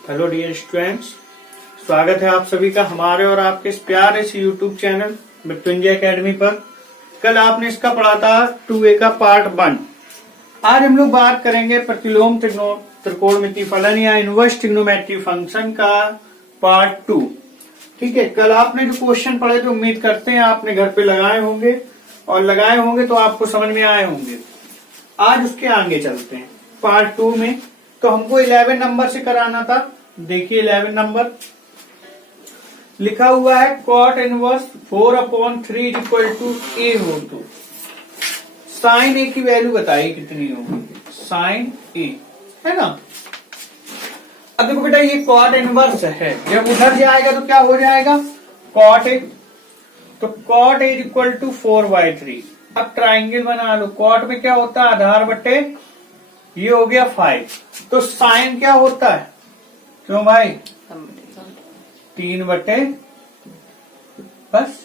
Hello dear students, स्वागत है आप सभी का हमारे और आपके इस प्यारे से यूट्यूब चैनल मृत्युंजय एकेडमी पर। कल आपने इसका पढ़ा था 2A का पार्ट 1। आज हम लोग बात करेंगे प्रतिलोम त्रिकोणमिति फलन या इनवर्स ट्रिग्नोमेट्री फंक्शन का पार्ट 2। ठीक है, कल आपने जो क्वेश्चन पढ़े तो उम्मीद करते हैं आपने घर पे लगाए होंगे और लगाए होंगे तो आपको समझ में आए होंगे। आज उसके आगे चलते हैं पार्ट 2 में। तो हमको 11 नंबर से कराना था। देखिए 11 नंबर लिखा हुआ है cot इनवर्स 4/3 इक्वल टू ए हो तो साइन ए की वैल्यू बताइए कितनी होगी। साइन ए है ना। अब देखो बेटा ये cot इनवर्स है, जब उधर जाएगा तो क्या हो जाएगा cot ए, तो cot ए इक्वल टू 4/3। अब ट्राइंगल बना लो। cot में क्या होता है आधार बटे ये हो गया 5, तो साइन क्या होता है क्यों भाई 3/, बस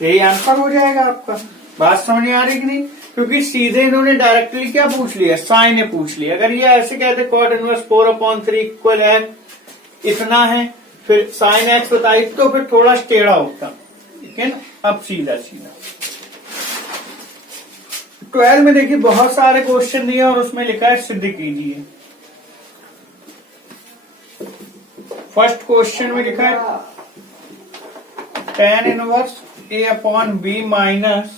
यही आंसर हो जाएगा आपका। बात समझ में आ रही कि नहीं, क्योंकि सीधे इन्होंने डायरेक्टली क्या पूछ लिया साइन ए पूछ लिया। अगर ये ऐसे कहते cot इनवर्स 4/3 इक्वल है इतना है फिर साइन एक्स बताई तो फिर थोड़ा टेढ़ा होता, लेकिन अब सीधा सीधा। 12 में देखिए बहुत सारे क्वेश्चन दिए और उसमें लिखा है सिद्ध कीजिए। फर्स्ट क्वेश्चन में लिखा है tan inverse a upon B minus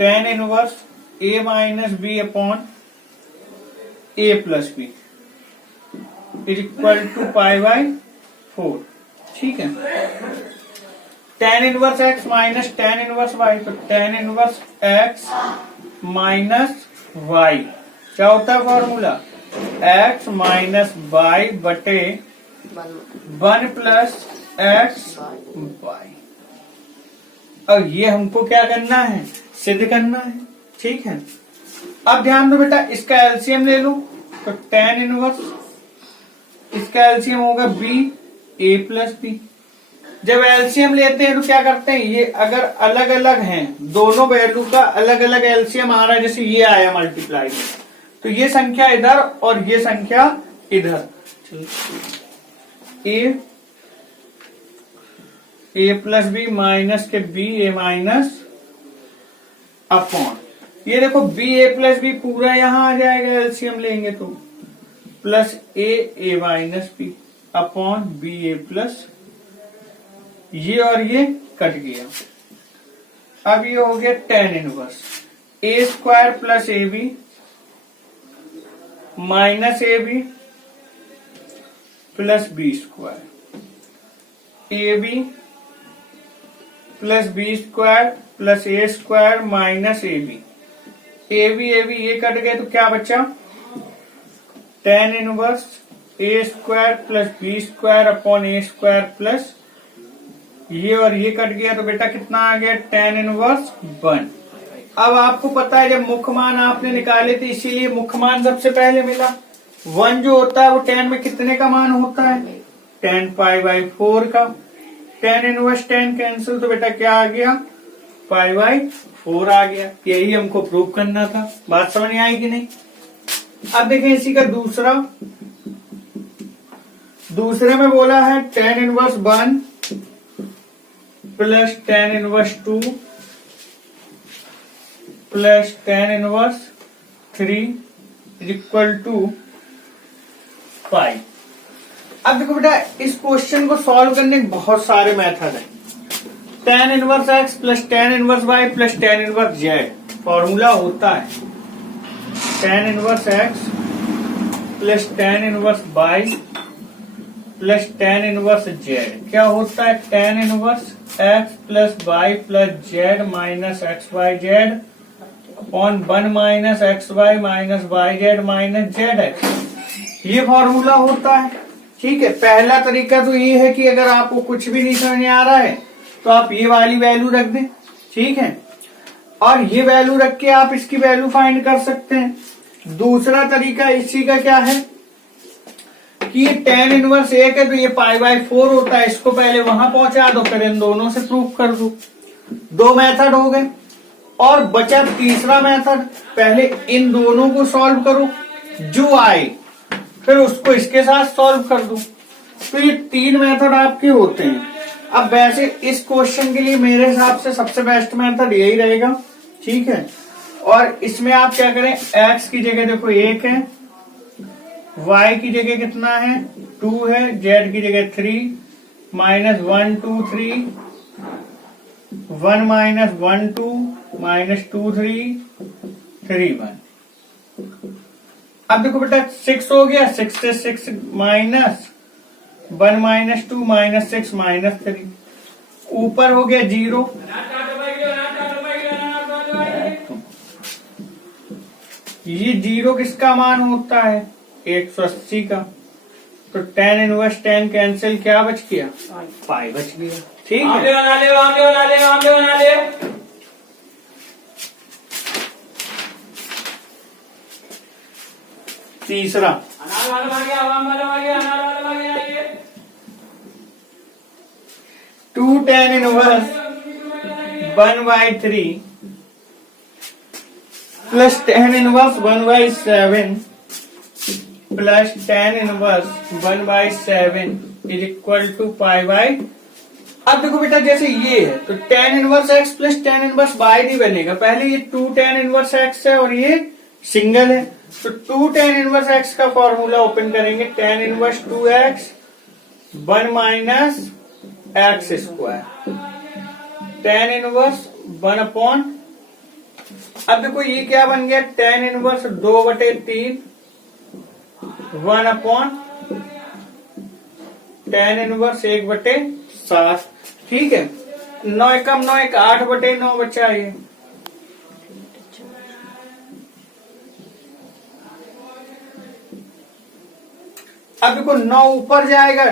tan inverse a minus B upon a plus B is equal to π/4। ठीक है, tan inverse x minus tan inverse y, तो tan inverse x minus y क्या होता है formula x minus y बटे 1 plus x y। अब ये हमको क्या करना है सिद्ध करना है। ठीक है, अब ध्यान दो बेटा इसका एलसीएम ले लो, तो tan इनवर्स इसका एलसीएम होगा b a प्लस बी। जब एलसीएम लेते हैं तो क्या करते हैं, ये अगर अलग अलग हैं दोनों वैल्यू का अलग अलग एलसीएम आ रहा है, जैसे ये आया मल्टीप्लाई में, तो ये संख्या इधर और ये संख्या इधर, ए प्लस बी माइनस के बी ए माइनस अपॉन ये देखो बी ए प्लस बी पूरा यहां आ जाएगा एलसीएम लेंगे तो, प्लस ए माइनस बी अपॉन बी ए प्लस ये और ये कट गया। अब ये हो गया tan inverse A square plus A B minus A B plus B square, A B plus B square plus A square minus A B ये cut गए तो क्या बचा tan inverse A square plus B square upon A square plus ये और ये cut गया तो बेटा कितना आ गया tan इनवर्स 1। अब आपको पता है जब मुख्य मान आपने निकाले थे इसीलिए मुख्य मान सबसे पहले मिला। 1 जो होता है वो tan में कितने का मान होता है tan π/4 का। tan इनवर्स tan कैंसिल तो बेटा क्या आ गया π/4 आ गया। यही हमको प्रूव करना था। बात समझ में आई कि नहीं। अब देखें इसी का दूसरे में बोला है tan inverse 1 plus tan inverse 2 plus tan inverse 3 is equal to 5। अब देखो बेटा इस क्वेश्चन को सॉल्व करने के बहुत सारे मेथड हैं। tan inverse x plus tan inverse y plus tan inverse z formula होता है tan inverse x plus tan inverse y plus tan inverse z क्या होता है tan inverse x plus y plus z minus x y z upon 1 minus x y minus y z minus z x, ये formula होता है। ठीक है, पहला तरीका तो ये है कि अगर आपको कुछ भी नहीं समझ में आ रहा है तो आप ये वाली वैल्यू रख दें। ठीक है, और ये वैल्यू रख के आप इसकी वैल्यू फाइंड कर सकते हैं। दूसरा तरीका इसी का क्या है कि ये tan इनवर्स 1 है तो ये π/4 होता है, इसको पहले वहां पहुंचा दो फिर इन दोनों से प्रूव कर दो। 2 मेथड हो गए और बचा तीसरा मेथड, पहले इन दोनों को सॉल्व करो जो आए फिर उसको इसके साथ सॉल्व कर दूं। तो ये 3 मेथड आपके होते हैं। अब वैसे इस क्वेश्चन के लिए मेरे हिसाब से सबसे बेस्ट मेथड यही रहेगा, ठीक है। और इसमें आप क्या करें, x की जगह देखो 1 है, y की जगह कितना है 2 है, z की जगह 3, -1 2 3, 1 -1 2, -2 3, 3 1। अब देखो बेटा 6 हो गया, 6 से 6 -1 -2 -6 -3, ऊपर हो गया 0। ये 0 किसका मान होता है 180 का। तो tan इनवर्स tan कैंसिल, क्या बच गया पाई बच गया, ठीक है। तीसरा 2 tan inverse 1/3 plus tan inverse 1/7 plus tan inverse 1/7 is equal to pi. अब देखो बेटा जैसे ये है तो tan inverse x plus tan inverse y नहीं बनेगा, पहले ये 2 tan इनवर्स x है और ये सिंगल है। तो 2 tan इनवर्स x का फॉर्मूला ओपन करेंगे, tan inverse 2x 1 minus x square, tan inverse 1/। अब देखो ये क्या बन गया, tan इनवर्स 2/3 1/, tan इनवर्स 1/7, ठीक है। 9 एकम 9 एक 8/9 बचा ये। अब देखो 9 ऊपर जाएगा,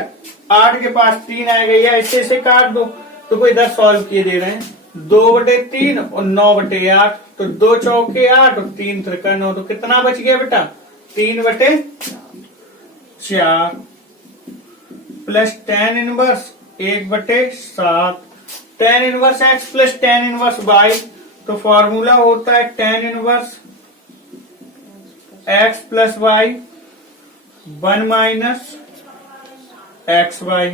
8 के पास 3 आएगा, या ऐसे काट दो। तो कोई इधर सॉल्व किए दे रहे हैं 2/3 और 9/8, तो 2 चौके 8 और 3 त्रिका 9, तो कितना बच गया बेटा 3/4 plus tan inverse 1/7, tan inverse x plus tan inverse y। तो फॉर्मूला होता है tan inverse x plus y 1 minus x y.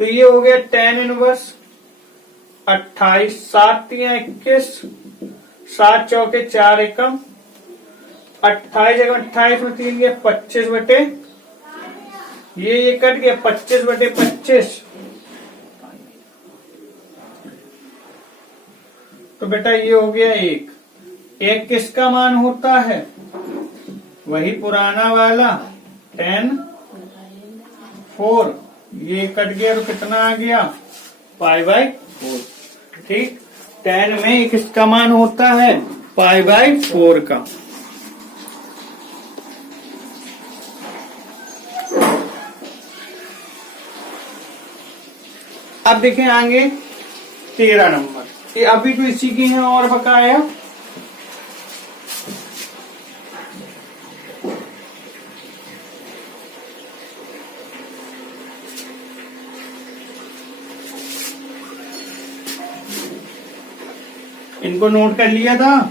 तो ये हो गया tan इनवर्स 28, 7 × 21, 7 चौके 4 एकम 28 एकम 28 में 3 गया 25 ये कट गया 25/25। तो बेटा ये हो गया 1 किसका मान होता है, वही पुराना वाला tan 4, ये कट गया तो कितना आ गया पाई/4, ठीक। tan में किसका मान होता है पाई/4 का। अब देखें आगे 13 नंबर, ये अभी तो इसी की है और बकाया। इनको नोट कर लिया था।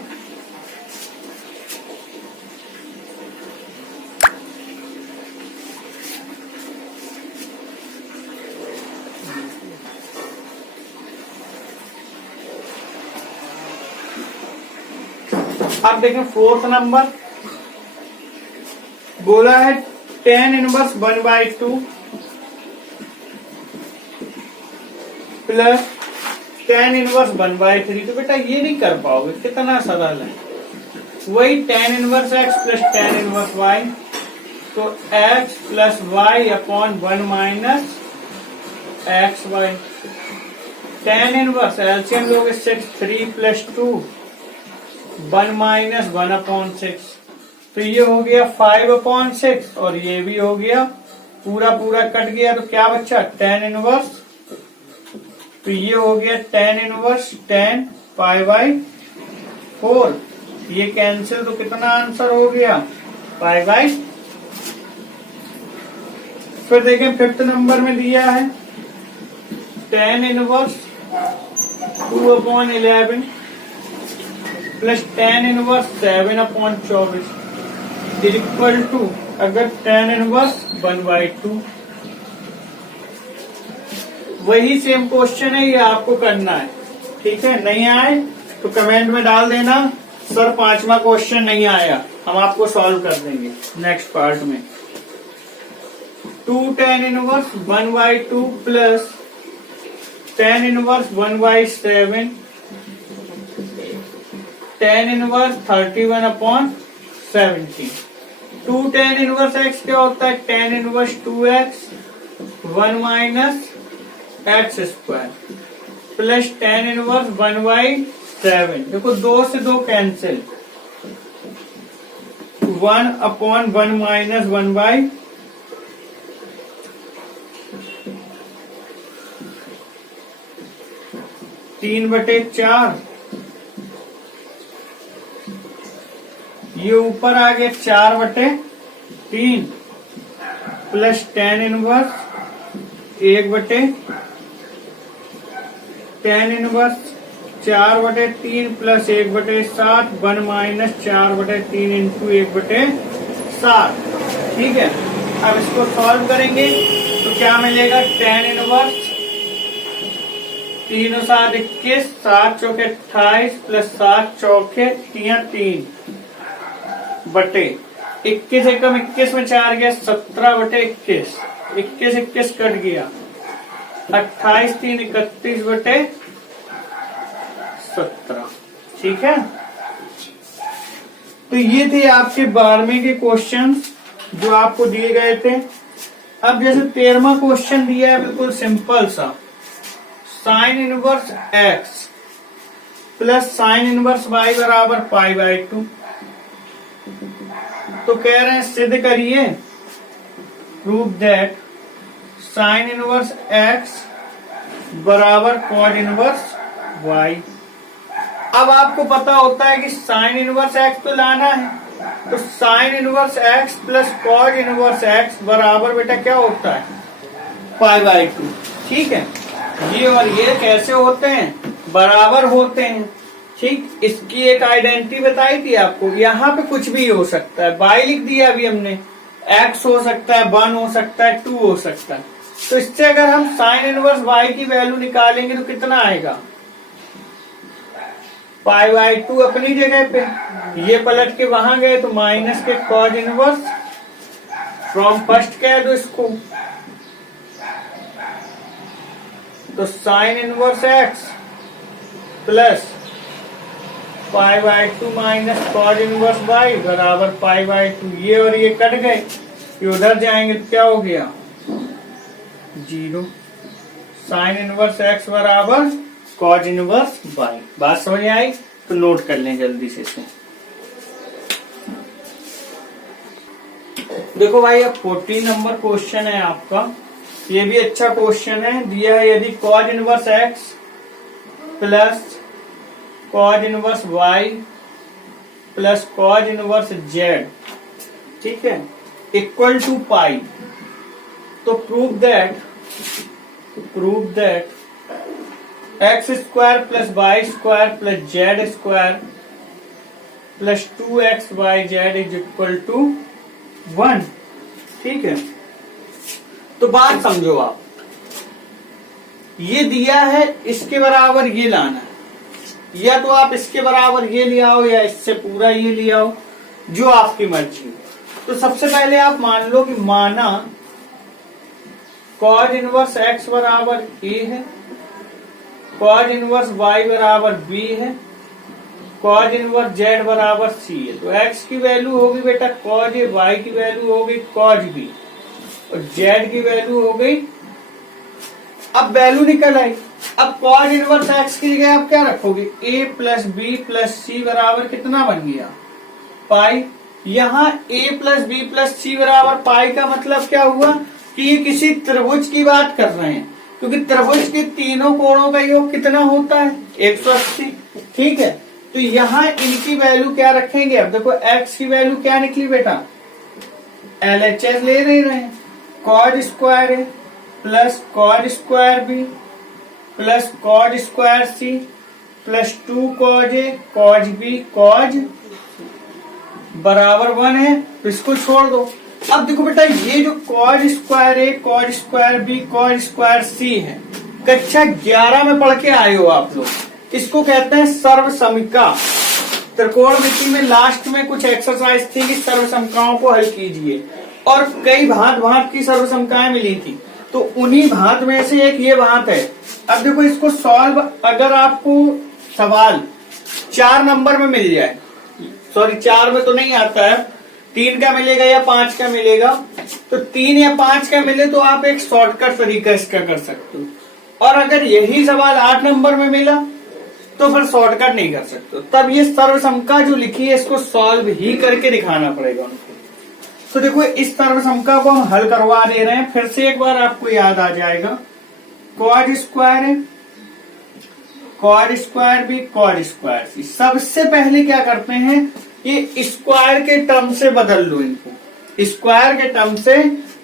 अब देखें 4th नंबर, बोला है tan inverse 1/2 plus tan inverse 1/3। तो बेटा ये नहीं कर पाओगे, कितना सरल है। वही tan inverse x plus tan inverse y, तो x plus y upon 1 minus x y. tan inverse LCM लोगे 6, 3 + 2 1 माइनस 1/6, तो ये हो गया 5/6 और ये भी हो गया पूरा कट गया। तो क्या बचा tan इनवर्स, तो ये हो गया tan इनवर्स tan π/4, ये कैंसिल, तो कितना आंसर हो गया π/। फिर देखें 5th नंबर में दिया है tan inverse 2/11 plus tan inverse 7/24, is equal to अगर tan इनवर्स 1/2, वही सेम क्वेश्चन है, ये आपको करना है। ठीक है, नहीं आए तो कमेंट में डाल देना सर 5वां क्वेश्चन नहीं आया, हम आपको सॉल्व कर देंगे नेक्स्ट पार्ट में। 2 tan inverse 1/2 plus tan inverse 1/7 tan inverse 31/70। 2 tan inverse x क्या होता है? tan inverse 2x 1 minus x square plus tan inverse 1/7। देखो 2 से 2 कैंसिल, 1/1 माइनस 1/, तीन बटे 4, ये ऊपर आ गया 4/3 plus tan inverse 1/, tan inverse 4/3 plus 1/7, 1 minus 4/3 into 1/7। ठीक है, अब इसको सॉल्व करेंगे तो क्या मिलेगा? tan इनवर्स 3 और 7 21, 7 चौके 28 प्लस 7 चौके 3 बटे 21 एकम 21 में 4 गया 17/21, 21 कट गया 28 3 31/17। ठीक है, तो ये थे आपके 12वें के क्वेश्चंस जो आपको दिए गए थे। अब जैसे 13वां क्वेश्चन दिया है बिल्कुल सिंपल सा, sign inverse x plus sine inverse y बराबर π/2। तो कह रहे हैं सिद्ध करिए, prove that sine inverse x बराबर कॉज इनवर्स y। अब आपको पता होता है कि साइन इनवर्स x तो लाना है, तो sine inverse x plus cos inverse x बराबर बेटा क्या होता है? π/2। ठीक है, ये और ये कैसे होते हैं? बराबर होते हैं। ठीक, इसकी एक आइडेंटिटी बताई थी आपको, यहाँ पे कुछ भी हो सकता है, y लिख दिया अभी हमने, x हो सकता है 1 हो सकता है 2 हो सकता है। तो इससे अगर हम साइन इनवर्स y की वैल्यू निकालेंगे तो कितना आएगा? π/2 अपनी जगह पे, ये पलट के वहां गए तो माइनस के कॉज इनवर्स फ्रॉम फर्स्ट कह दो इसको, तो sine inverse x plus π/2 minus cos inverse y बराबर π/2। ये और ये कट गए, ये उधर जाएंगे तो क्या हो गया? 0। साइन इनवर्स x बराबर कॉज इनवर्स y। बात समझ में आई? तो नोट कर लें जल्दी से इसे। देखो भाई, अब 14 नंबर क्वेश्चन है आपका, ये भी अच्छा क्वेश्चन है। दिया है यदि cos inverse x plus cos inverse y plus cos inverse z, ठीक है, इक्वल टू पाई, तो prove that x square plus y square plus z square plus 2xyz is equal to 1। ठीक है, तो बात समझो आप, ये दिया है इसके बराबर ये लाना है, या तो आप इसके बराबर ये ले आओ या इससे पूरा ये ले आओ, जो आपकी मर्जी। तो सबसे पहले आप मान लो कि माना कॉज इनवर्स x बराबर a है, कॉज इनवर्स y बराबर b है, कॉज इनवर्स z बराबर c है। तो x की वैल्यू होगी बेटा कॉज a, y की वैल्यू होगी कॉज b और z की वैल्यू हो गई, अब वैल्यू निकल आई। अब कॉज इनवर्स x की जगह आप क्या रखोगे? a plus b plus c बराबर कितना बन गया? पाई। यहाँ a plus b plus c बराबर पाई का मतलब क्या हुआ कि ये किसी त्रिभुज की बात कर रहे हैं, क्योंकि त्रिभुज के तीनों कोणों का योग कितना होता है? 180। ठीक है, तो यहाँ इनकी वैल्यू क्या रखेंगे? अब देखो x की वैल्यू क्या निकली बेटा? LHS ले रहे हैं, cos square A plus cos square B plus cos square C plus 2 cos A cos B cos बराबर 1 है, तो इसको छोड़ दो। अब देखो बेटा, ये जो cos square A, cos square B, cos square C है, कक्षा 11 में पढ़ के आए हो आप लोग। इसको कहते हैं सर्वसमिका। त्रिकोणमिति में लास्ट में कुछ एक्सरसाइज थी कि सर्वसमिकाओं को हल कीजिए, और कई भांत भांत की सर्वसमिकाएं मिली थी, तो उन्हीं भांत में से एक ये भांत है। अब देखो, इसको सॉल्व अगर आपको सवाल 4 नंबर में मिल जाए, सॉरी 4 में तो नहीं आता है, 3 का मिलेगा या 5 का मिलेगा, तो 3 या 5 का मिले तो आप एक शॉर्टकट तरीका इसका कर सकते हो। और अगर यही सवाल 8 नंबर में मिला तो फिर शॉर्टकट नहीं कर सकते। तब ये सर्वसमिका जो लिखी है इसको सॉल्व ही करके दिखाना पड़ेगा उनको। तो देखो, इस सर्वसमिका को हम हल करवा दे रहे हैं, फिर से एक बार आपको याद आ जाएगा। Cos square A, cos square B, cos square C. सबसे पहले क्या करते हैं, ये स्क्वायर के टर्म से बदल लो, इनको स्क्वायर के टर्म से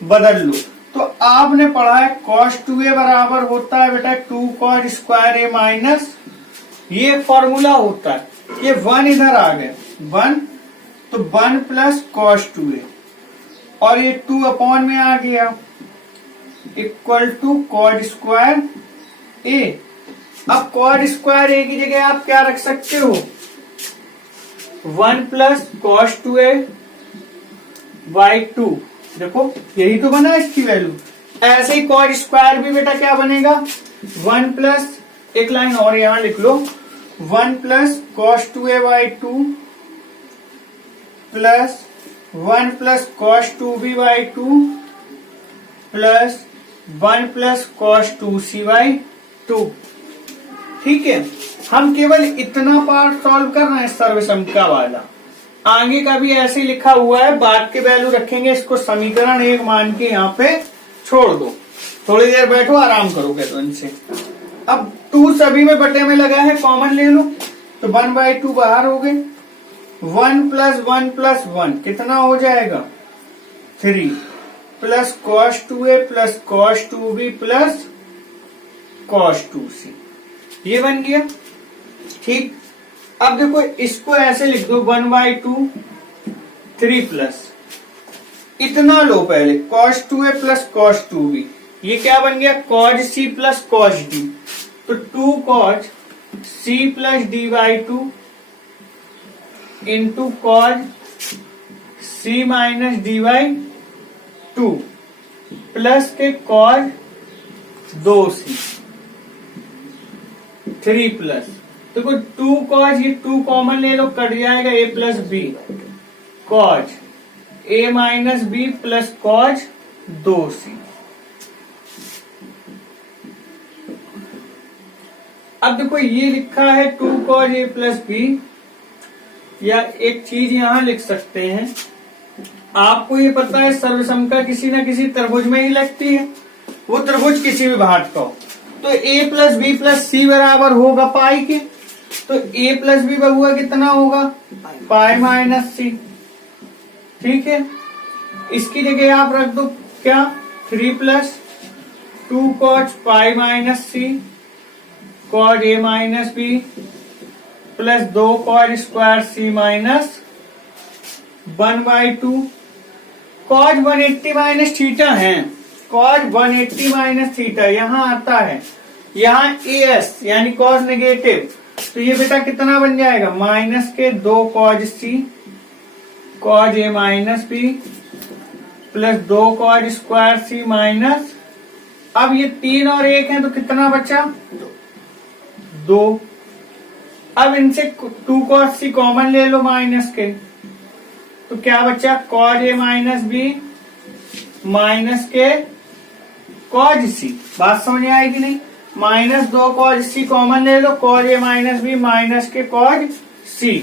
बदल लो। तो आपने पढ़ा है cos 2a बराबर होता है बेटा 2 cos स्क्वायर ए माइनस, ये फॉर्मूला होता है, ये 1 इधर आ गया 1, तो 1 प्लस cos 2a, और ये 2 अपॉन में आ गया इक्वल टू cos स्क्वायर ए। अब cos स्क्वायर ए की जगह आप क्या रख सकते हो, 1 प्लस cos 2a बाई 2। देखो, यही तो बना इसकी वैल्यू। ऐसे ही cos स्क्वायर भी बेटा क्या बनेगा, 1 प्लस, एक लाइन और यहां लिख लो, 1 plus cos 2a by 2 plus 1 plus cos 2b by 2 plus 1 plus cos 2c by 2। ठीक है, हम केवल इतना पार्ट सॉल्व कर रहे हैं सर्वसमिका वाला। आगे का भी ऐसे लिखा हुआ है, बाद के वैल्यू रखेंगे, इसको समीकरण 1 मान के यहाँ पे छोड़ दो, थोड़ी देर बैठो आराम करोगे तो इनसे। अब 2 सभी में बटे में लगा है, कॉमन ले लो, तो 1/2 बाहर हो गए। 1 प्लस 1 प्लस 1 कितना हो जाएगा 3, plus cos 2a plus cos 2b plus cos 2c, ये बन गया। ठीक, अब देखो, इसको ऐसे लिख दो 1/2 3 प्लस, इतना लो पहले cos 2a plus cos 2b, ये क्या बन गया cos c plus cos d, तो 2 cos c plus d by 2 into cos c minus d by 2 plus के cos 2c 3 प्लस, देखो 2 cos, ये 2 कॉमन ले लो, कट जाएगा a plus b, cos a minus b plus cos 2c। अब देखो, ये लिखा है 2 cos a प्लस बी, या एक चीज यहां लिख सकते हैं, आपको ये पता है सर्वसमिका किसी न किसी त्रिभुज में ही लगती है, वो त्रिभुज किसी भी भाट का हो, तो a plus b plus c बराबर होगा पाई के, तो a प्लस बी बहुआ कितना होगा पाई माइनस सी। ठीक है, इसकी जगह आप रख दो क्या 3 plus 2 cos pi minus c cos a minus b plus 2 cos square c minus 1/2 cos 180 minus theta है, cos 180 माइनस थीटा यहाँ आता है, यहाँ as यानी cos नेगेटिव, तो ये बेटा कितना बन जाएगा माइनस के 2 cos c cos a minus b plus 2 cos square c minus, अब ये 3 और 1 है तो कितना बचा 2। अब इनसे 2 cos c कॉमन ले लो माइनस के, तो क्या बचा cos a minus b minus के cos c, बात समझ में आएगी नहीं, माइनस 2 cos c कॉमन ले लो, cos a minus b minus के cos c।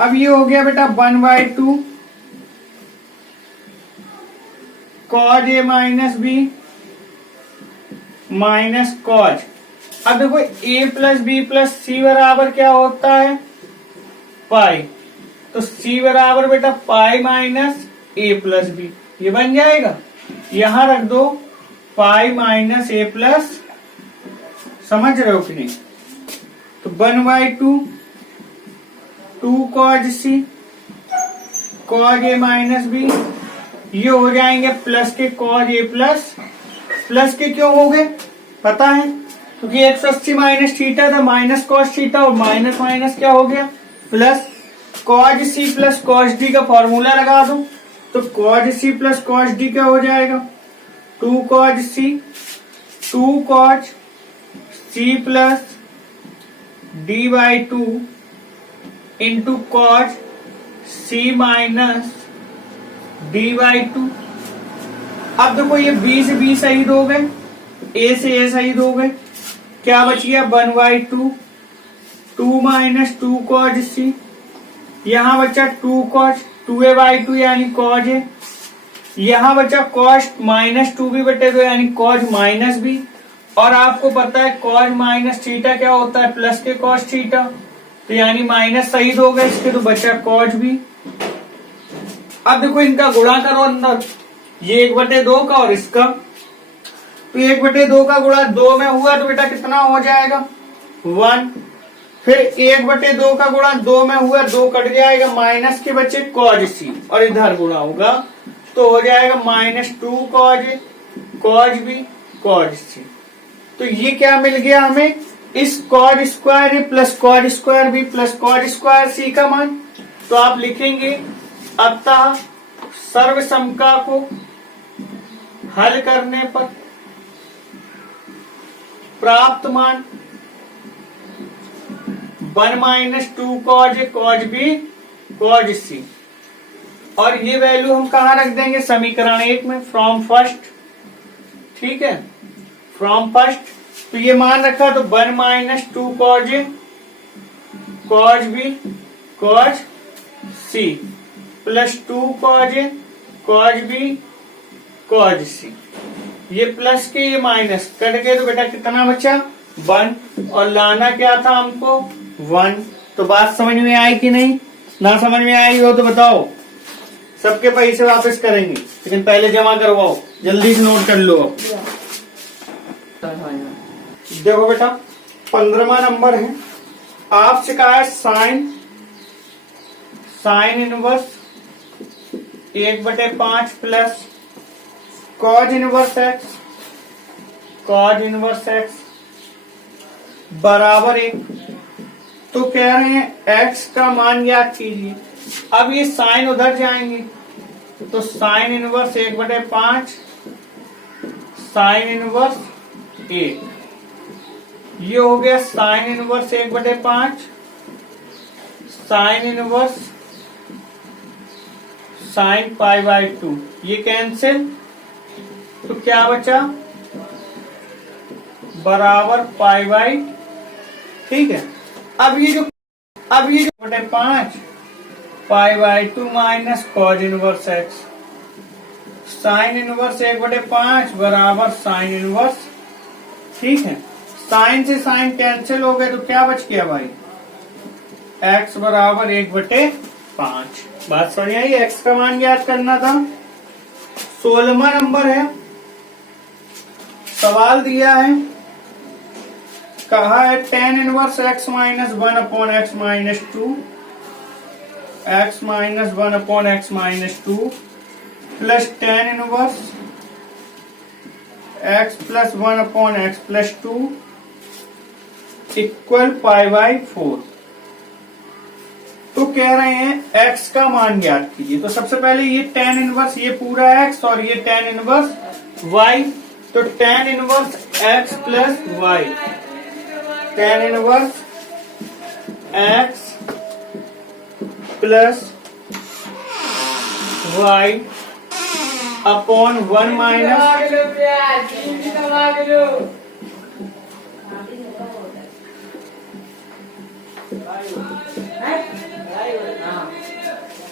अब ये हो गया बेटा 1/2 cos a minus b minus cos। अब देखो a plus b plus c बराबर क्या होता है पाई, तो c बराबर बेटा pi minus a plus b, ये बन जाएगा, यहां रख दो पाई माइनस a प्लस, समझ रहे हो कि नहीं, तो 1/2 2 cos c कॉज ए माइनस बी, ये हो जाएंगे प्लस के कॉज ए प्लस, प्लस के क्यों हो गए पता है, क्योंकि 180 माइनस थीटा था, माइनस कॉस थीटा, और माइनस माइनस क्या हो गया प्लस, कॉज सी प्लस कॉस डी का फॉर्मूला लगा दो, तो कॉज सी प्लस कॉस डी क्या हो जाएगा, 2 cos c, 2 cos C plus d by 2 into cos c minus d by 2। अब देखो ये बी से बी शहीद हो गए, ए से ए शहीद हो गए, क्या बच गया 1/2, 2 माइनस 2 कॉज सी, यहां बचा 2 कॉज 2a/2 यानी कॉज ए, यहां बचा कॉस माइनस 2b/2 यानी कॉज माइनस बी, और आपको पता है कॉज माइनस थीटा क्या होता है प्लस के कॉस थीटा, तो यानी माइनस शहीद हो गए इसके, तो बचा कॉज बी। अब देखो इनका गुणा करो अंदर, ये 1/2 का और इसका, तो 1/2 का गुणा 2 में हुआ तो बेटा कितना हो जाएगा 1, फिर 1/2 का गुणा 2 में हुआ 2 कट जाएगा, माइनस के बचे कॉज सी, और इधर गुणा होगा तो हो जाएगा -2 cos A cos B cos C. तो ये क्या मिल गया हमें, इस cos square A plus cos square B plus cos square C का मान। तो आप लिखेंगे अतः सर्वसमका को हल करने पर प्राप्त मान 1 - 2 cos A cos B cos सी, और ये वैल्यू हम कहा रख देंगे समीकरण 1 में फ्रॉम फर्स्ट, ठीक है फ्रॉम फर्स्ट। तो ये मान रखा तो 1 - 2 cos A cos B cos C plus 2 cos A cos B cos C, ये प्लस के ये माइनस कट गए तो बेटा कितना बचा 1, और लाना क्या था हमको 1। तो बात समझ में आई कि नहीं, ना समझ में आई हो तो बताओ, सबके पैसे वापस करेंगे लेकिन पहले जमा करवाओ, जल्दी से नोट कर लो। देखो बेटा 15वां नंबर है, आपसे कहा है sign inverse 1/5 plus cos inverse x बराबर 1। तो कह रहे हैं x का मान ज्ञात कीजिए। अब ये साइन उधर जाएंगे तो साइन इनवर्स 1/5 साइन इनवर्स 1, ये हो गया sine inverse 1/5 sine inverse sine π/2, ये कैंसिल, तो क्या बचा बराबर π/, ठीक है। अब ये जो 5 π/2 minus cos inverse x, sine inverse 1/5 बराबर साइन इनवर्स, ठीक है। साइन से साइन कैंसिल हो गए तो क्या बच गया भाई x बराबर 1/5। बात समझ आई, x का मान ज्ञात करना था। 16वां नंबर है, सवाल दिया है, कहा है tan inverse x - 1/x - 2 x - 1/x - 2 plus tan inverse x plus 1/x plus 2 equal π/4। तो कह रहे हैं x का मान ज्ञात कीजिए। तो सबसे पहले ये tan इनवर्स, ये पूरा x और ये tan इनवर्स y, तो tan inverse x plus y, tan inverse x plus y upon 1 minus,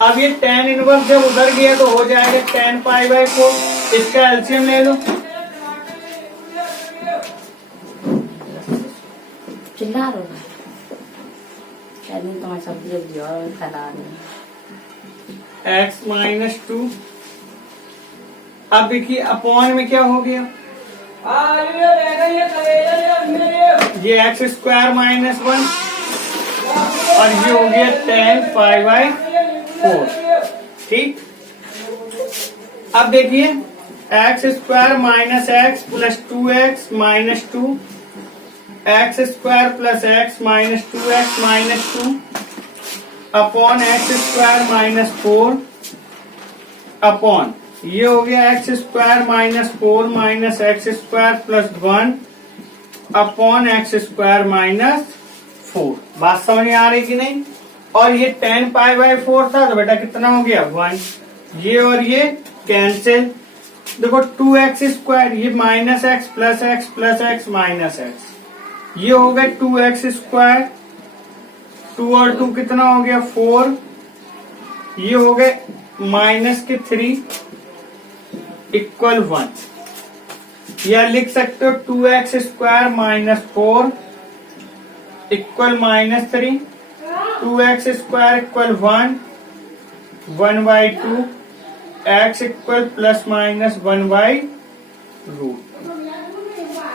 अब ये tan इनवर्स जब उधर गया तो हो जाएगा tan π/4, इसका एलसीएम ले लो। चिल्ला रहा है तुम्हारी सब्जी और फैला रही x - 2, अब देखिए अपॉन में क्या हो गया, ये x² - 1 और ये हो गया tan π/4, ठीक। अब देखिए x square minus x plus 2x minus 2, x square plus x minus 2x minus 2 upon x square minus 4 upon ये हो गया x square minus 4 minus x square plus 1 upon x square minus 4। बात समझ में आ रही कि नहीं। और ये 10 पाई बाई 4 था तो बेटा कितना हो गया 1। ये और ये कैंसिल। देखो 2x स्क्वायर ये minus x plus x minus x, ये हो गया 2x स्क्वायर, 2 और 2 कितना हो गया 4, ये हो गए माइनस के 3 इक्वल 1। या लिख सकते हो 2x square minus 4 equal minus 3, 2x square equal 1/2, x equal plus minus 1/√।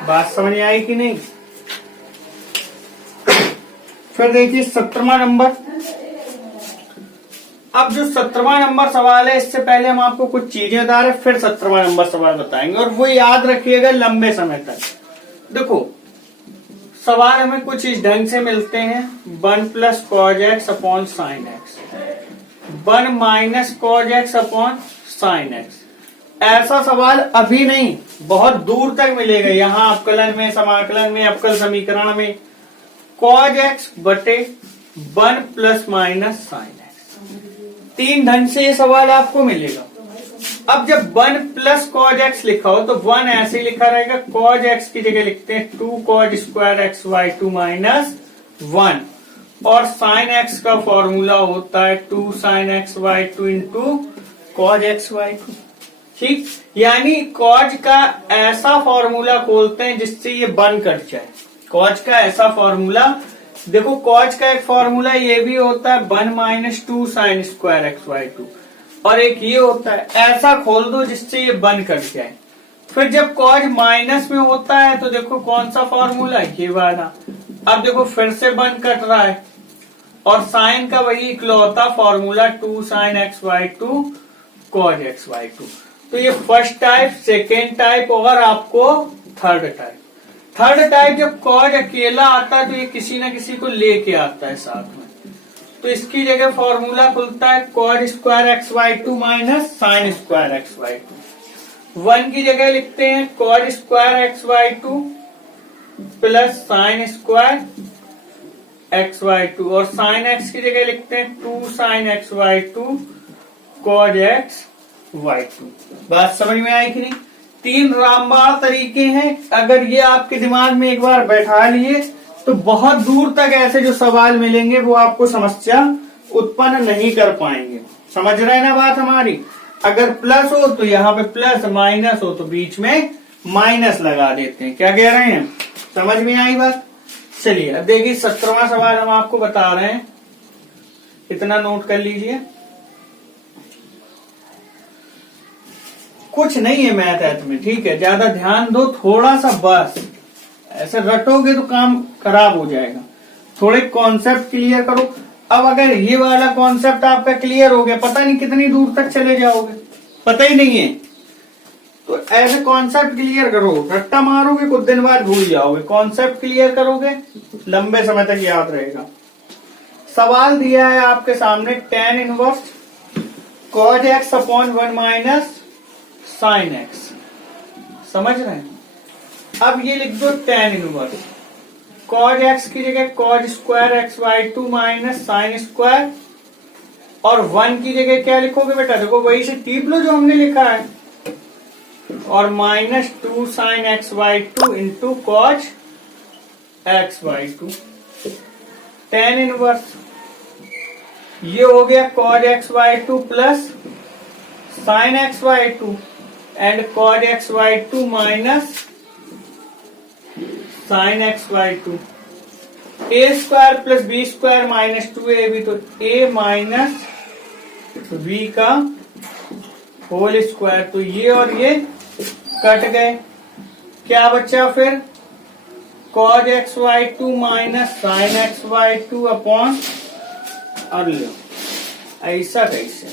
बात समझ में आई कि नहीं। फिर देखिए 17वां नंबर। अब जो 17वां नंबर सवाल है इससे पहले हम आपको कुछ चीजें बता रहे, फिर 17वां नंबर सवाल बताएंगे और वो याद रखिएगा लंबे समय तक। देखो सवाल हमें कुछ इस ढंग से मिलते हैं 1 plus cos x upon sine x, 1 minus cos x upon sine x. ऐसा सवाल अभी नहीं बहुत दूर तक मिलेगा, यहाँ अवकलन में, समाकलन में, अवकल समीकरण में कॉज एक्स बटे 1 प्लस माइनस साइन एक्स। 3 ढंग से ये सवाल आपको मिलेगा। अब जब 1 प्लस कॉज एक्स लिखा हो तो 1 ऐसे लिखा रहेगा, कॉज एक्स की जगह लिखते हैं 2 cos square x by 2 minus 1, और साइन एक्स का फॉर्मूला होता है 2 sine x by 2 into cos x by 2। ठीक, यानी कॉज का ऐसा फॉर्मूला खोलते हैं जिससे ये 1 कट जाए। कॉज का ऐसा फॉर्मूला, देखो कॉज का एक फॉर्मूला ये भी होता है 1 minus 2 sine square x by 2, और एक ये होता है, ऐसा खोल दो जिससे ये 1 कट जाए। फिर जब कॉज माइनस में होता है तो देखो कौन सा फॉर्मूला, ये वाला। अब देखो फिर से 1 कट रहा है, और साइन का वही इकलौता formula 2 sine x by 2 cos x by 2। तो ये फर्स्ट टाइप, सेकेंड टाइप और आपको थर्ड टाइप। थर्ड टाइप जब कॉज अकेला आता है तो ये किसी न किसी को लेके आता है साथ में, तो इसकी जगह फॉर्मूला खुलता है cos square x by 2 minus sine square x by 2। 1 की जगह लिखते हैं cos square x by 2 plus sine square x by 2, और साइन एक्स की जगह लिखते हैं 2 sine x by 2 cos x by 2। बात समझ में आई कि नहीं। 3 रामबाण तरीके हैं, अगर ये आपके दिमाग में एक बार बैठा लिए तो बहुत दूर तक ऐसे जो सवाल मिलेंगे वो आपको समस्या उत्पन्न नहीं कर पाएंगे। समझ रहे हैं ना बात हमारी। अगर प्लस हो तो यहाँ पे प्लस, माइनस हो तो बीच में माइनस लगा देते हैं। क्या कह रहे हैं, समझ में आई बात। चलिए अब देखिए 17वां सवाल हम आपको बता रहे हैं, इतना नोट कर लीजिए। कुछ नहीं है मैथ में, ठीक है, ज्यादा ध्यान दो थोड़ा सा, बस ऐसे रटोगे तो काम खराब हो जाएगा। थोड़े कॉन्सेप्ट क्लियर करो। अब अगर ये वाला कॉन्सेप्ट आपका क्लियर हो गया, पता नहीं कितनी दूर तक चले जाओगे, पता ही नहीं है। तो ऐसे कॉन्सेप्ट क्लियर करो, रट्टा मारोगे कुछ दिन बाद भूल जाओगे। कॉन्सेप्ट क्लियर करोगे लंबे समय तक याद रहेगा। सवाल दिया है आपके सामने tan inverse cos x upon 1 minus sine x. समझ रहे हैं। अब ये लिख दो tan इनवर्स cos x की जगह cos square x by 2 minus sine square, और 1 की जगह क्या लिखोगे बेटा, देखो वही से टीप लो जो हमने लिखा है, और minus 2 sine x by 2 into cos x by 2। tan inverse ये हो गया cos x by 2 plus sine x by 2 and cos x by 2 minus sine x by 2। A square plus B square minus 2ab, तो a minus v का whole square. तो ये और ये cut गए, क्या बचा फिर cos x by 2 minus sine x by 2 upon, और लो ऐसा कैसे,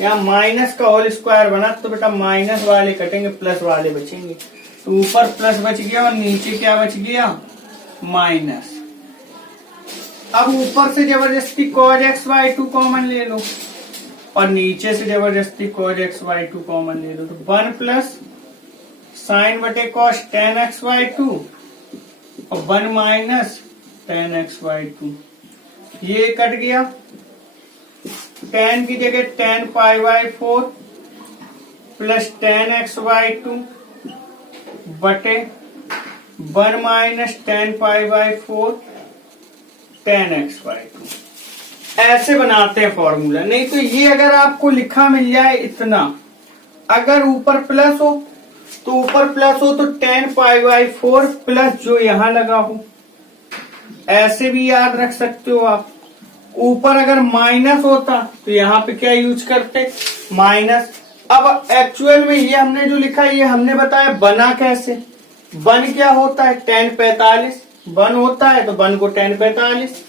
यहाँ माइनस का होल स्क्वायर बना तो बेटा माइनस वाले कटेंगे, प्लस वाले बचेंगे। तो ऊपर प्लस बच गया और नीचे क्या बच गया, माइनस। अब ऊपर से जबरदस्ती cos xy2 कॉमन ले लो और नीचे से जबरदस्ती cos xy2 कॉमन ले लो, तो 1 प्लस साइन बटे cos tan xy2 और 1 माइनस tan xy2, ये कट गया। tan की जगह tan π/4 प्लस tan xy2 बटे 1 माइनस tan π/4 tan xy2। ऐसे बनाते हैं फॉर्मूला। नहीं तो ये अगर आपको लिखा मिल जाए इतना, अगर ऊपर प्लस हो तो ऊपर प्लस हो तो tan π/4 प्लस जो यहां लगा हो, ऐसे भी याद रख सकते हो आप। ऊपर अगर माइनस होता तो यहाँ पे क्या यूज करते, माइनस। अब एक्चुअल में ये हमने जो लिखा ये हमने बताया बना कैसे। बन क्या होता है, tan 45 बन होता है, तो बन को tan 45।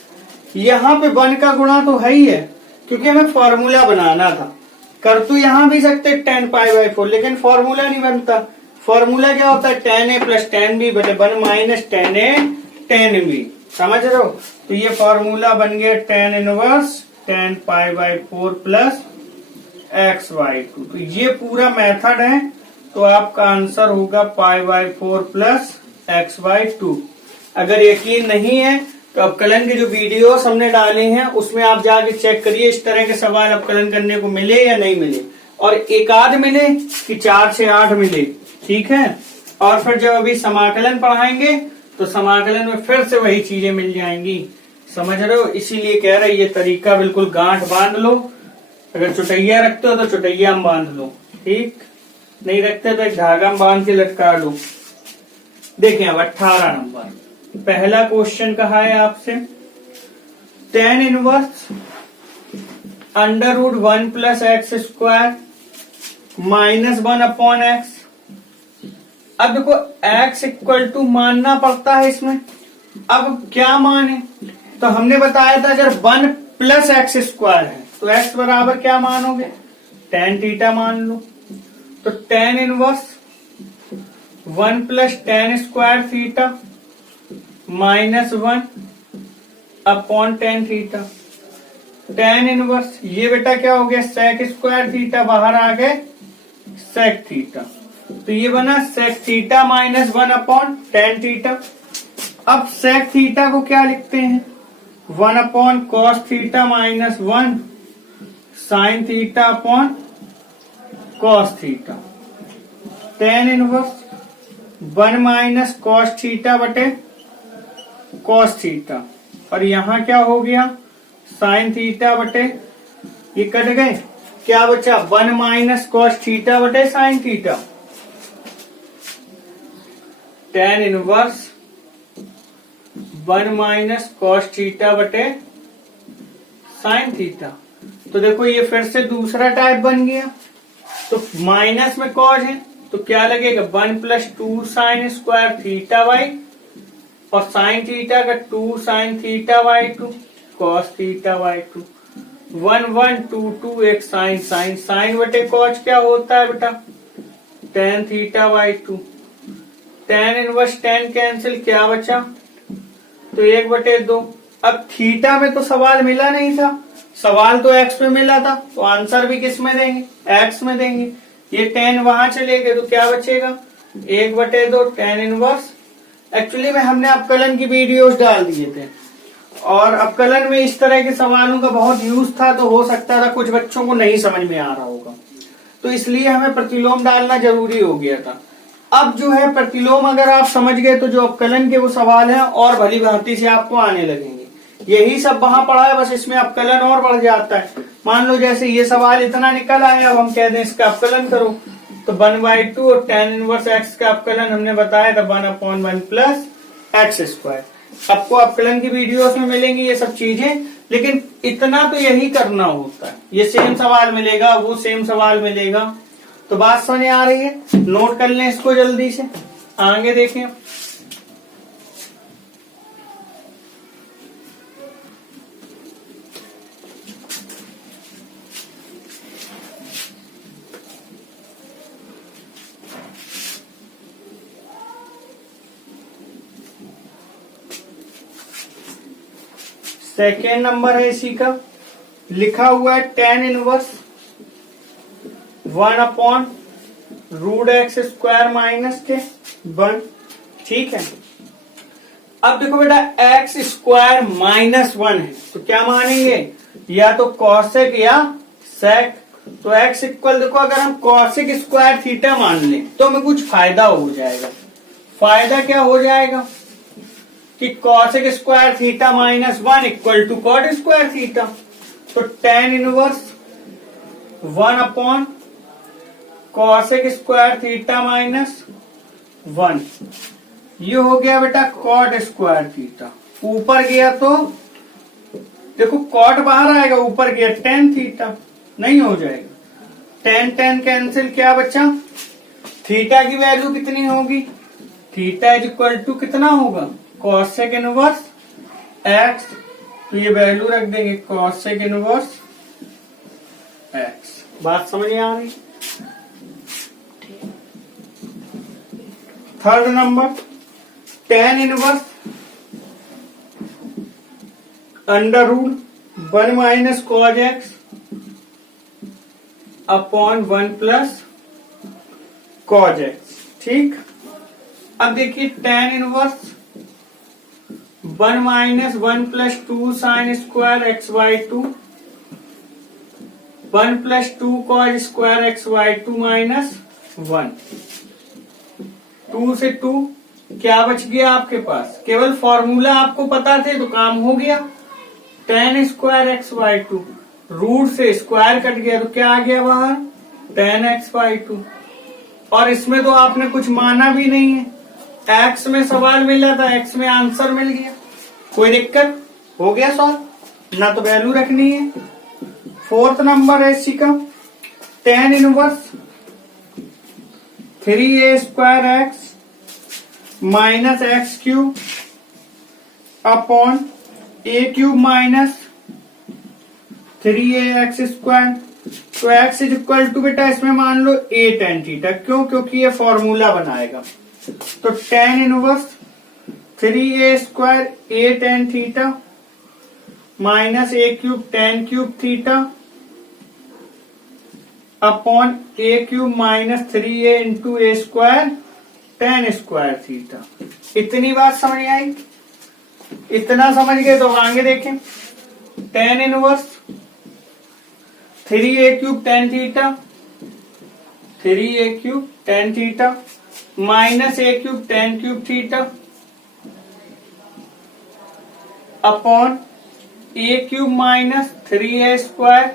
यहाँ पे बन का गुणा तो है ही है, क्योंकि हमें फॉर्मूला बनाना था। कर तो यहाँ भी सकते tan π/4, लेकिन फॉर्मूला नहीं बनता। फॉर्मूला क्या होता है, tan a plus tan b बटे 1 minus tan a tan b, समझ रहे हो। तो ये फॉर्मूला बन गया tan inverse tan π/4 plus xy2। तो ये पूरा मेथड है, तो आपका आंसर होगा π/4 प्लस xy2। अगर यकीन नहीं है तो अवकलन के जो वीडियोस हमने डाले हैं उसमें आप जाके चेक करिए, इस तरह के सवाल अवकलन करने को मिले या नहीं मिले, और एक आध मिले कि 4 से 8 मिले, ठीक है। और फिर जब अभी समाकलन पढ़ाएंगे तो समाकलन में फिर से वही चीजें मिल जाएंगी, समझ रहे हो। इसीलिए कह रहे ये तरीका बिल्कुल गांठ बांध लो। अगर चुटैया रखते हो तो चुटैया में बांध लो, ठीक नहीं रखते तो एक धागा में बांध के लटका लो। देखिए अब 18 नंबर पहला क्वेश्चन कहा है आपसे, tan inverse √1 plus x square minus 1 upon x. अब देखो x इक्वल टू मानना पड़ता है इसमें। अब क्या माने, तो हमने बताया था अगर 1 प्लस एक्स स्क्वायर है तो x बराबर क्या मानोगे, tan थीटा मान लो। तो tan inverse 1 plus tan square theta minus 1 upon tan theta. tan inverse ये बेटा क्या हो गया, sec स्क्वायर थीटा, बाहर आ गए sec थीटा, तो ये बना sec theta minus 1 upon tan theta. अब sec थीटा को क्या लिखते हैं, 1 upon cos theta minus 1 sin theta upon cos theta. tan inverse 1 minus cos theta बटे cos थीटा, और यहां क्या हो गया sin थीटा बटे, ये कट गए, क्या बचा 1 माइनस cos थीटा बटे sin theta. tan inverse 1 minus cos theta बटे sin थीटा। तो देखो ये फिर से दूसरा टाइप बन गया। तो माइनस में cos है तो क्या लगेगा 1 plus 2 sine square theta by, और साइन थीटा का 2 sine theta y2 cos theta y2। 1 1 2 2 एक साइन साइन साइन बटे cos क्या होता है बेटा tan theta y2। tan inverse tan cancel, क्या बचा तो 1/2। अब थीटा में तो सवाल मिला नहीं था, सवाल तो x में मिला था, तो आंसर भी किस में देंगे, x में देंगे। ये tan वहां चले गए तो क्या बचेगा 1/2 tan इनवर्स। एक्चुअली में हमने अवकलन की वीडियोस डाल दिए थे, और अवकलन में इस तरह के सवालों का बहुत यूज था, तो हो सकता था कुछ बच्चों को नहीं समझ में आ रहा होगा, तो इसलिए हमें प्रतिलोम डालना जरूरी हो गया था। अब जो है प्रतिलोम अगर आप समझ गए तो जो अवकलन के वो सवाल हैं और भली भांति से आपको आने लगेंगे। यही सब वहां पढ़ा है, बस इसमें अवकलन और बढ़ जाता है। मान लो जैसे ये सवाल इतना निकल आया, अब हम कह दें इसका अवकलन करो, तो 1/2 और tan इनवर्स x का अवकलन हमने बताया था 1/1 प्लस एक्स स्क्वायर। आपको अवकलन की वीडियोस में मिलेंगी ये सब चीजें, लेकिन इतना तो यही करना होता है। ये सेम सवाल मिलेगा, वो सेम सवाल मिलेगा। तो बात समझ आ रही है, नोट कर लें इसको जल्दी से, आगे देखें। सेकेंड नंबर है इसी का, लिखा हुआ है tan इनवर्स 1/√x² माइनस के 1। ठीक है, अब देखो बेटा x² -1 है तो क्या मानेंगे, या तो कॉसेक या सेक। तो x इक्वल, देखो अगर हम कॉसेक स्क्वायर थीटा मान लें तो हमें कुछ फायदा हो जाएगा। फायदा क्या हो जाएगा कि cosec square theta -1 equal to cot square theta. तो tan इनवर्स 1/कॉसेक स्क्वायर थीटा -1, ये हो गया बेटा कॉट स्क्वायर थीटा। ऊपर गया तो देखो कॉट बाहर आएगा, ऊपर गया tan थीटा, नहीं हो जाएगा। tan कैंसिल, क्या बचा, थीटा की वैल्यू कितनी होगी, थीटा इज इक्वल टू कितना होगा, कॉसेक इनवर्स x। तो ये वैल्यू रख देंगे कॉसेक इनवर्स x। बात समझ में आ रही। Third number tan inverse √1 - cos x upon 1 + cos x। ठीक, अब देखिए tan inverse 1 - 1 + 2 sin square x/2 1 + 2 cos square x/2 -1। 2 से 2 क्या बच गया आपके पास, केवल फॉर्मूला आपको पता थे तो काम हो गया। tan स्क्वायर x/2 रूट से स्क्वायर कट गया तो क्या आ गया बाहर, tan x/2। और इसमें तो आपने कुछ माना भी नहीं है, x में सवाल मिला था, x में आंसर मिल गया, कोई दिक्कत, हो गया सॉल्व, ना तो वैल्यू रखनी है। फोर्थ नंबर है इसी का, tan inverse 3a² x -x³ upon a³ -3ax²। तो x इज इक्वल टू बेटा इसमें मान लो a tan थीटा, क्यों, क्योंकि ये फॉर्मूला बनाएगा। तो tan inverse 3a² a tan theta -a³ tan³ theta upon a³ -3a × a² tan square theta. इतनी बात समझ आई, इतना समझ गए तो आगे देखें। tan inverse 3a³ tan theta 3a³ tan theta -a³ tan³ theta upon a³ -3a²,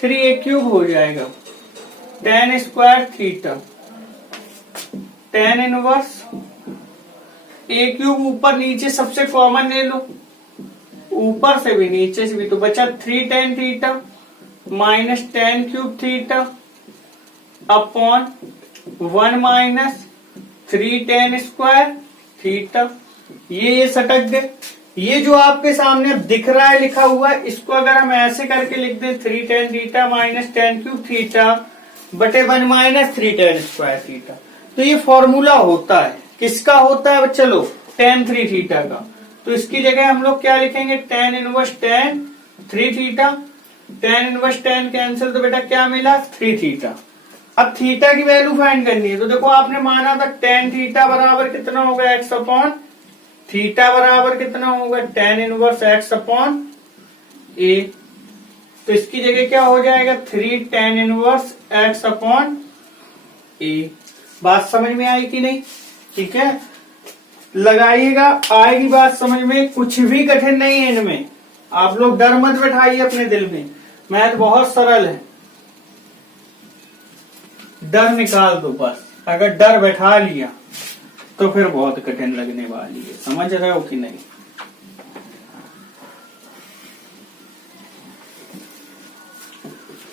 3a³ हो जाएगा tan square theta. tan inverse a³ ऊपर नीचे सबसे कॉमन ले लो, ऊपर से भी नीचे से भी, तो बचा 3 tan theta -tan³ theta upon 1 - 3 tan square theta. ये सटक दे, ये जो आपके सामने अब दिख रहा है लिखा हुआ है, इसको अगर हम ऐसे करके लिख दें 3 tan थीटा -tan³ थीटा बटे 1 - 3 tan स्क्वायर थीटा, तो ये फॉर्मूला होता है, किसका होता है, चलो tan 3 थीटा का। तो इसकी जगह हम लोग क्या लिखेंगे, tan inverse tan 3 theta, tan inverse tan cancel, तो बेटा क्या मिला 3 थीटा। अब थीटा की वैल्यू फाइंड करनी है, तो देखो आपने माना था tan थीटा बराबर कितना होगा, x अपॉन थीटा बराबर कितना होगा, tan inverse x upon a। तो इसकी जगह क्या हो जाएगा, 3 tan inverse x upon a। बात समझ में आई कि नहीं, ठीक है, लगाइएगा, आएगी बात समझ में, कुछ भी कठिन नहीं है इनमें, आप लोग डर मत बैठाइए अपने दिल में, मैथ बहुत सरल है, डर निकाल दो बस। अगर डर बैठा लिया तो फिर बहुत कठिन लगने वाली है, समझ रहे हो कि नहीं।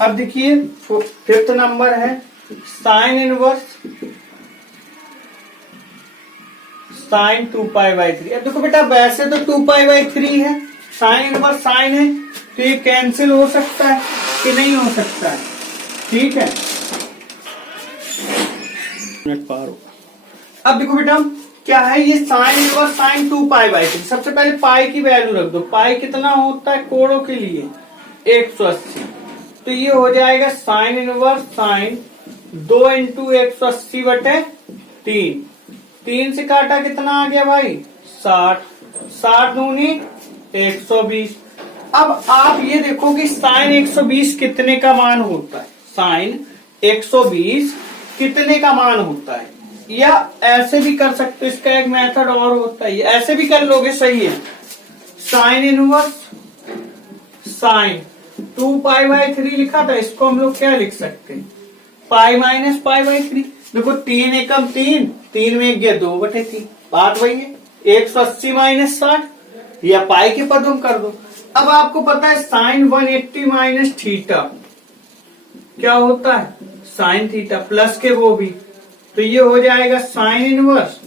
अब देखिए फिफ्थ नंबर है साइन इनवर्स साइन 2π/3। अब देखो बेटा वैसे तो 2π/3 है, साइन इनवर्स साइन है, तो ये कैंसिल हो सकता है कि नहीं हो सकता है, ठीक है। मिनट पार हो। अब देखो बेटा क्या है ये साइन इनवर्स साइन 2π/3। सबसे पहले पाई की वैल्यू रख दो। पाई कितना होता है कोणों के लिए 180। तो ये हो जाएगा साइन इनवर्स साइन 2 × 180/3। 3 से काटा कितना आ गया भाई 60। 60 दूनी 120। अब आप ये देखो कि साइन 120 कितने का मान होता है। साइन 120 कितने का मान होता है। या ऐसे भी कर सकते हो, इसका एक मेथड और होता है, ऐसे भी कर लोगे सही है। साइन इनवर्स साइन 2π/3 लिखा था, इसको हम लोग क्या लिख सकते हैं π - π/3। देखो 3 एकम 3, 3 में गया 2/3। बात वही है 180 - 60 या पाई के पद हम कर दो। अब आपको पता है साइन 180 - थीटा क्या होता है साइन थीटा प्लस के वो भी। तो ये हो जाएगा साइन इनवर्स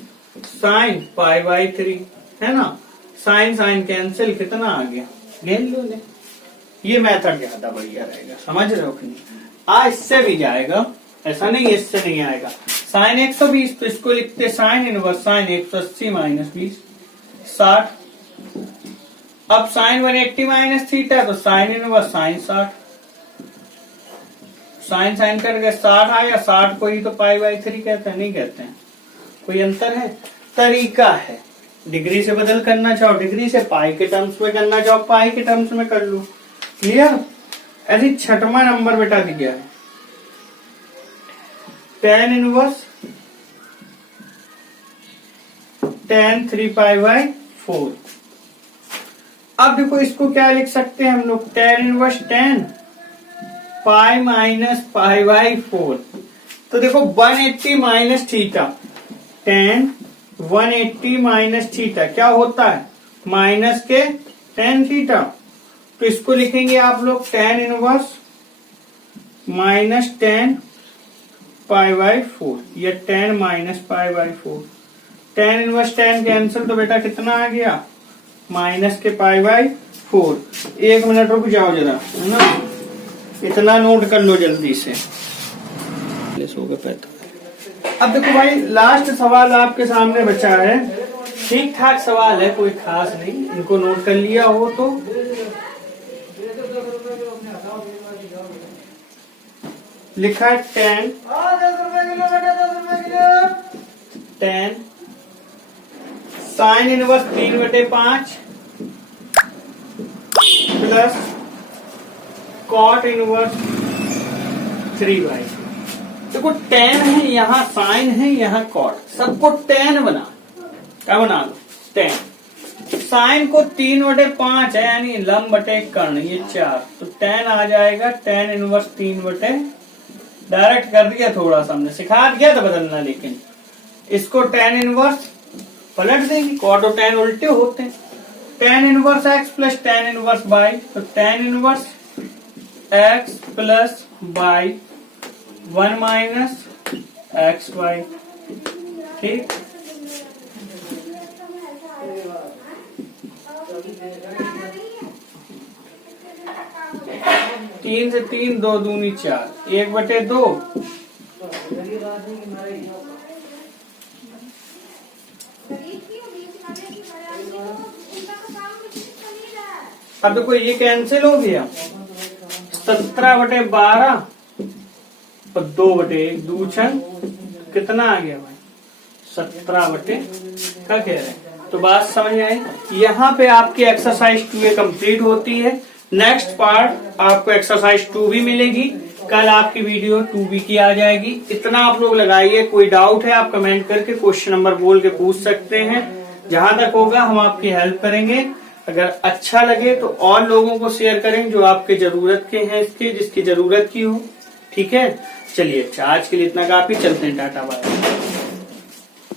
साइन π/3 है ना। साइन साइन कैंसिल कितना आ गया गिन लो ले। ये मेथड ज्यादा बढ़िया रहेगा, समझ रहे हो कि नहीं। इससे भी जाएगा, ऐसा नहीं इससे नहीं आएगा। साइन 120 तो इसको लिखते साइन इनवर्स साइन 180 - 20 60। अब साइन 180 - थीटा तो sine inverse sine 60। Sine sine करके 60 आया। 60 को ही तो π/3 कहते हैं, नहीं कहते हैं। कोई अंतर है? तरीका है। डिग्री से बदल करना चाहो डिग्री से, पाई के टर्म्स में करना चाहो पाई के टर्म्स में कर लो। क्लियर? ऐसे 6वां नंबर बेटा दिया है tan इनवर्स tan 3π/4। अब देखो इसको क्या लिख सकते हैं हम लोग tan इनवर्स tan π - π/4। तो देखो 180 - थीटा tan 180 - थीटा क्या होता है माइनस के tan थीटा। तो इसको लिखेंगे आप लोग tan इनवर्स -tan π/4 या tan - π/4। tan inverse tan cancel तो बेटा कितना आ गया माइनस के π/4। 1 मिनट रुक जाओ जरा है ना, इतना नोट कर लो जल्दी से। अब देखो भाई लास्ट सवाल आपके सामने बचा है। ठीक ठाक सवाल है, कोई खास नहीं। इनको नोट कर लिया हो तो लिखा है tan sine inverse 3/5 plus cot inverse 3/2। देखो tan है यहाँ साइन है यहाँ कॉट, सबको tan बना क्या बना लो tan। साइन को 3/5 है यानी लंब बटे कर्ण ये 4। तो tan आ जाएगा tan इनवर्स 3/। डायरेक्ट कर दिया, थोड़ा सा हमने सिखा दिया था बदलना, लेकिन इसको tan इनवर्स पलट देंगे। कॉट और tan उल्टे होते हैं। tan inverse x plus tan inverse y। तो tan inverse x plus y 1 - xy। ठीक। तीन से 3 2 दूनी 4 1/2। अब देखो ये कैंसिल हो गया 17/12 और 2/1 दूछन कितना आ गया भाई 17/, क्या कह रहे हैं। तो बात समझ आई। यहाँ पे आपकी एक्सरसाइज 2A कंप्लीट होती है। नेक्स्ट पार्ट आपको एक्सरसाइज 2 भी मिलेगी। कल आपकी वीडियो 2B की आ जाएगी। इतना आप लोग लगाइए। कोई डाउट है आप कमेंट करके क्वेश्चन नंबर बोल के पूछ सकते हैं। जहां तक होगा हम आपकी हेल्प करेंगे। अगर अच्छा लगे तो और लोगों को शेयर करें जो आपके जरूरत के हैं, इसके जिसकी जरूरत की हो। ठीक है, चलिए आज के लिए इतना काफी। चलते हैं, टाटा बाय।